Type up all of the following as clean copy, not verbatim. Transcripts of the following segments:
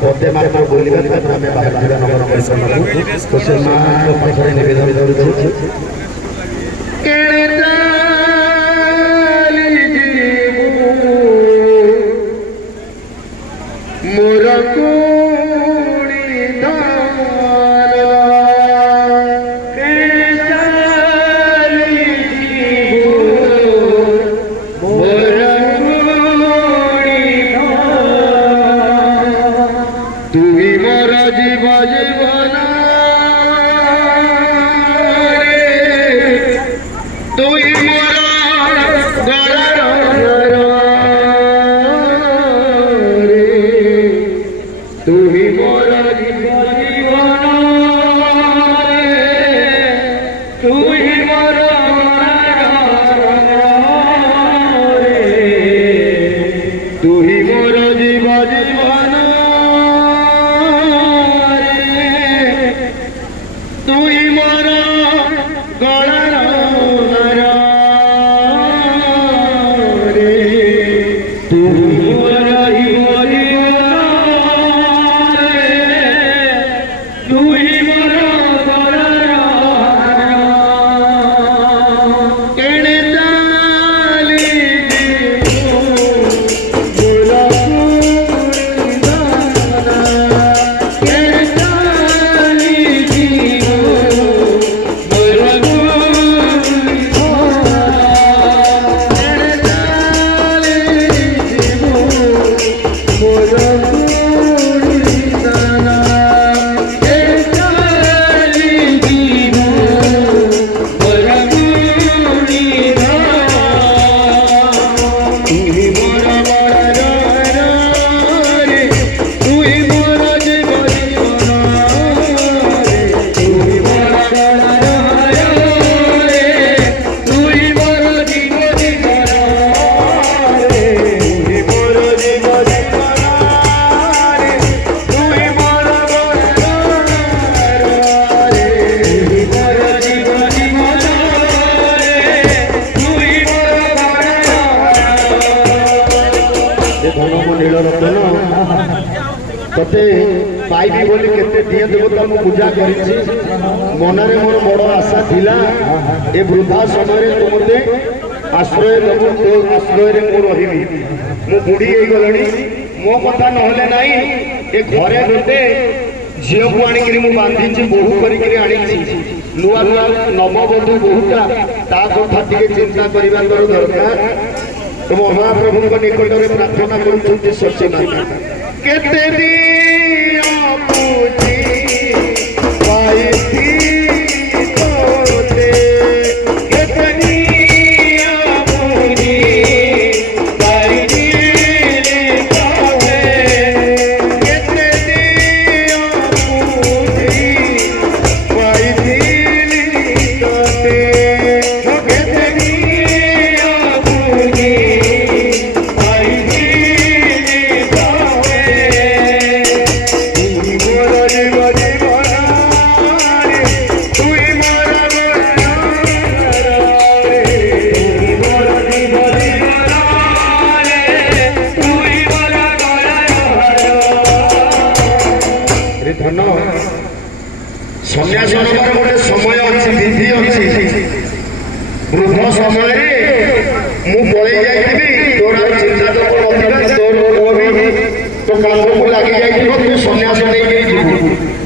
पदे मात्र बोलिबा तापर आमे बाहर जिला नगर परिषद तो से मां को पाखरे निवेदन करू केणे चाली जीवु मोर कोणी दान केणे चाली जीवु मोर कोणी दान तुही मोर जीव जीवन तुही मोर गळर तुही मोर जीव जीवन तुही मोर तुही मोर जीव जीवन तुही मोर गळर तते पाइबी बोली केते दिए देवता मु पूजा करिछि मनरे मोर बड़ आशा थिला ए वृद्धा समय रे तुमते आश्रय देबो तो आश्रय रे मु रहिबी मु बुढ़ी हे गलणी मो कथा नहले नाही ए घरे गोटे झियो को आनी करी मु बांधिछि बहु करी करी आनिछि नुआ नुआ नवबधू बहुता ता कथा टिके चिंता करिबा दरकार तो महाप्रभु को निकट में प्रार्थना करूँ सच्चिदानंद केते दिया पूजी पाई थी तोते केते दिया पूजी पाई थी तोते केते दिया पूजी पाई थी तोते केते दिया पूजी सन्यास गोटे समय अच्छी विधि अच्छी वृद्ध समय मु पलि जाइबी तोर चिंता तो नथिबा तोर भी तो कांध को लगी जाइबो तू सन्यास नहीं जीवु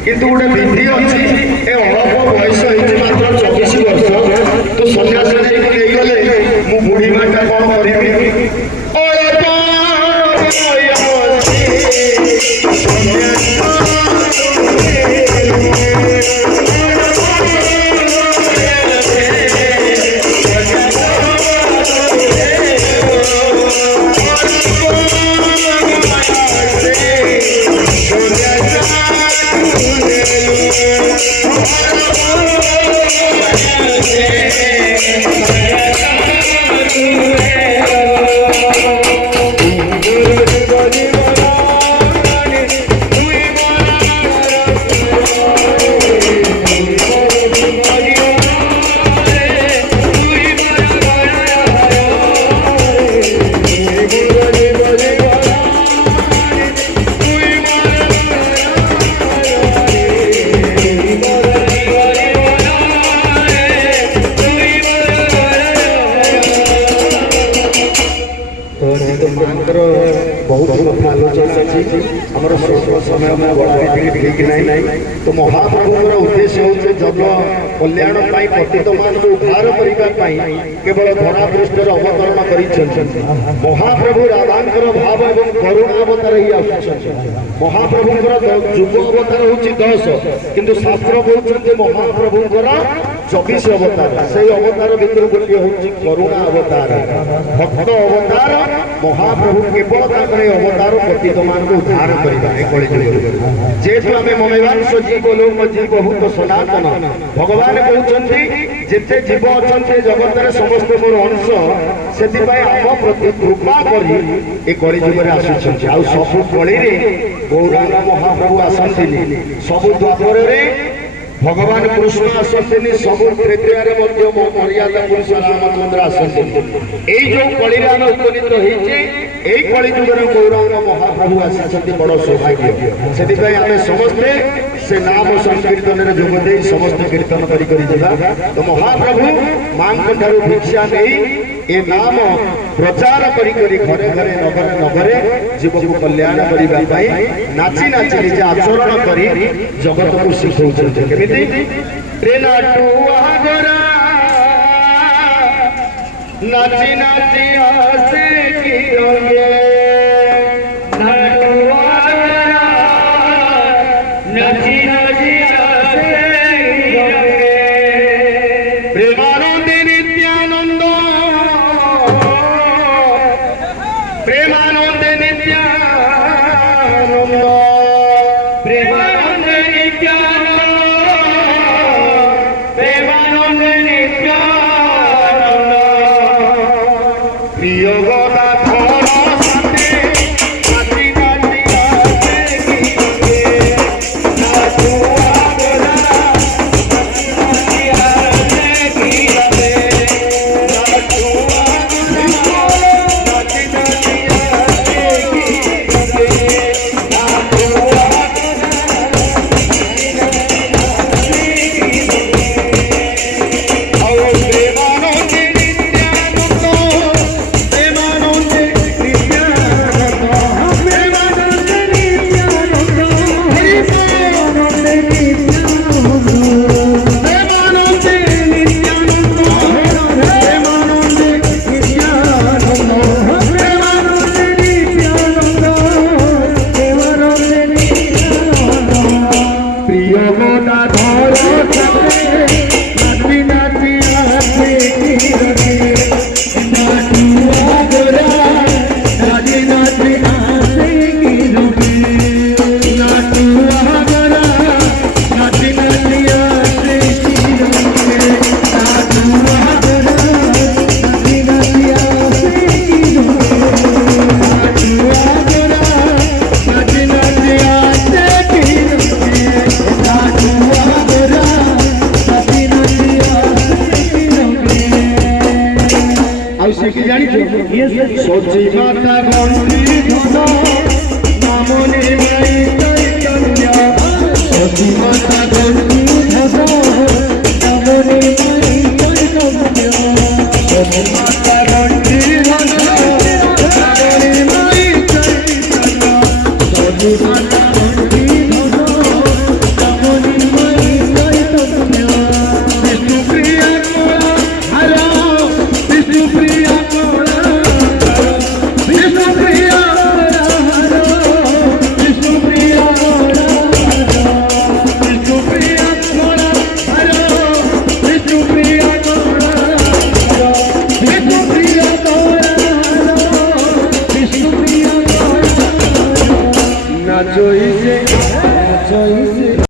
किंतु गोटे विधि अच्छी ए अल्प बयस होइछि मात्र 24 वर्ष तो सन्यास नहीं गले मु बुढ़ी माटा कोन करिबी अल्प बयस ଆମର ସମୟ ଠିକ ନାହିଁ ତ ମହାପ୍ରଭୁଙ୍କର ଉଦ୍ଦେଶ୍ୟ ହେଉଛି ଜନ କଲ୍ୟାଣ ପାଇଁ ପତିତମାନଙ୍କୁ ଉଦ୍ଧାର କରିବା ପାଇଁ କେବଳ ଧରା ପୃଷ୍ଠରେ ଅବତରଣ କରିଛନ୍ତି। ମହାପ୍ରଭୁ ରାଧାଙ୍କର ଭାବ ଏବଂ କରୁଣା ଅବତାର ହିଁ ଆସୁଛନ୍ତି। ମହାପ୍ରଭୁଙ୍କର ଯୁଗ ଅବତାର ହେଉଛି 10 କିନ୍ତୁ ଶାସ୍ତ୍ର କହୁଛନ୍ତି ମହାପ୍ରଭୁଙ୍କର 24 ଅବତାର। ସେଇ ଅବତାର ଭିତରୁ ଗୋଟିଏ ହେଉଛି କରୁଣା ଅବତାର, ଭକ୍ତ ଅବତାର। ମହାପ୍ରଭୁ କେବଳ ତାଙ୍କର ଏ ଅବତାର ପତିତମାନଙ୍କୁ ଉଦ୍ଧାର କରିବା ଏ କଳିଯୁଗରେ। ଯେହେତୁ ଆମେ ମନବାଂଶ ଜୀବ ଲୋକ ଜୀବ ବହୁତ ସନାତନ, ଭଗବାନ କହୁଛନ୍ତି ଯେତେ ଜୀବ ଅଛନ୍ତି ଜଗତରେ ସମସ୍ତେ ମୋର ଅଂଶ, ସେଥିପାଇଁ ଆମ ପ୍ରତି କୃପା କରି ଏ କଳିଯୁଗରେ ଆସୁଛନ୍ତି। ଆଉ ସବୁ କଳିରେ ଗୌରାଙ୍ଗ ମହାପ୍ରଭୁ ଆସନ୍ତିନି, ସବୁ ଦ୍ୱାପରରେ ଭଗବାନ କୃଷ୍ଣ ଆସନ୍ତିନି, ସବୁ ତ୍ରେତୟାରେ ମଧ୍ୟ ମୋ ମର୍ୟାଦା ପୁରୁଷ ରାମଚନ୍ଦ୍ର ଆସନ୍ତିନି। ଏଇ ଯୋଉ କଳିରେ ଆମେ ଉପନୀତ ହେଇଛେ, ଏଇ କଳି ଯୁଗରେ ଗୌରାଙ୍ଗ ମହାପ୍ରଭୁ ଆସିଛନ୍ତି, ବଡ ସୌଭାଗ୍ୟ। ସେଥିପାଇଁ ଆମେ ସମସ୍ତେ ସେ ନାମ ସଂକୀର୍ତ୍ତନରେ ଯୋଗ ଦେଇ ସମସ୍ତେ କୀର୍ତ୍ତନ କରି ଯିବା। ତ ମହାପ୍ରଭୁ ମାଙ୍କ ଠାରୁ ଭିକ୍ଷା ନେଇ ଏ ନାମ ପ୍ରଚାର କରି ଘରେ ଘରେ ନଗରେ ନଗରେ ଜୀବକୁ କଲ୍ୟାଣ କରିବା ପାଇଁ ନାଚି ନାଚି ନିଜ ଆଚରଣ କରି ଜଗତକୁ ଶିଖଉଛନ୍ତି। କେମିତି ନାଚି ନାଚି ଆସେ କି प्रेमानंदे नित्यानंद, प्रेमानंदे नित्यानंद, प्रेमानंदे नित्यानंद, प्रेमानंदे नित्यानंद, प्रिय गोदा थोड़ा साथे नाची नाची आसे की नाचू आगरा नाची आसे की नाचू आगरा नाची नाची आसे की नाचू आगरा नाची नाची आसे की और प्रेमानंदे नित्यानंद, प्रेमानंदे नित्यानंद, प्रेमानंदे नित्यानंद, प्रेमानंदे नित्यानंद, प्रेमानंदे नित्यानंद, प्रेमानंदे नित्यानंद, प्रेमानंदे नित्यानंद, प्रेमानंदे नित्यानंद, प्रिय गोदा धर साथे नाची नाची आसे की नाचू आगरा नाची नाची आसे की नाचू आगरा नाची नाची आसे की नाचू आगरा नाची नाची आसे की नाचू आगरा नाची नाची आसे की नाचू आगरा नाची नाची आसे की ଆଉ ସେ କି ଜାଣିଛୁ ସଚି ମାତା ଗଣ୍ଠି ଧନ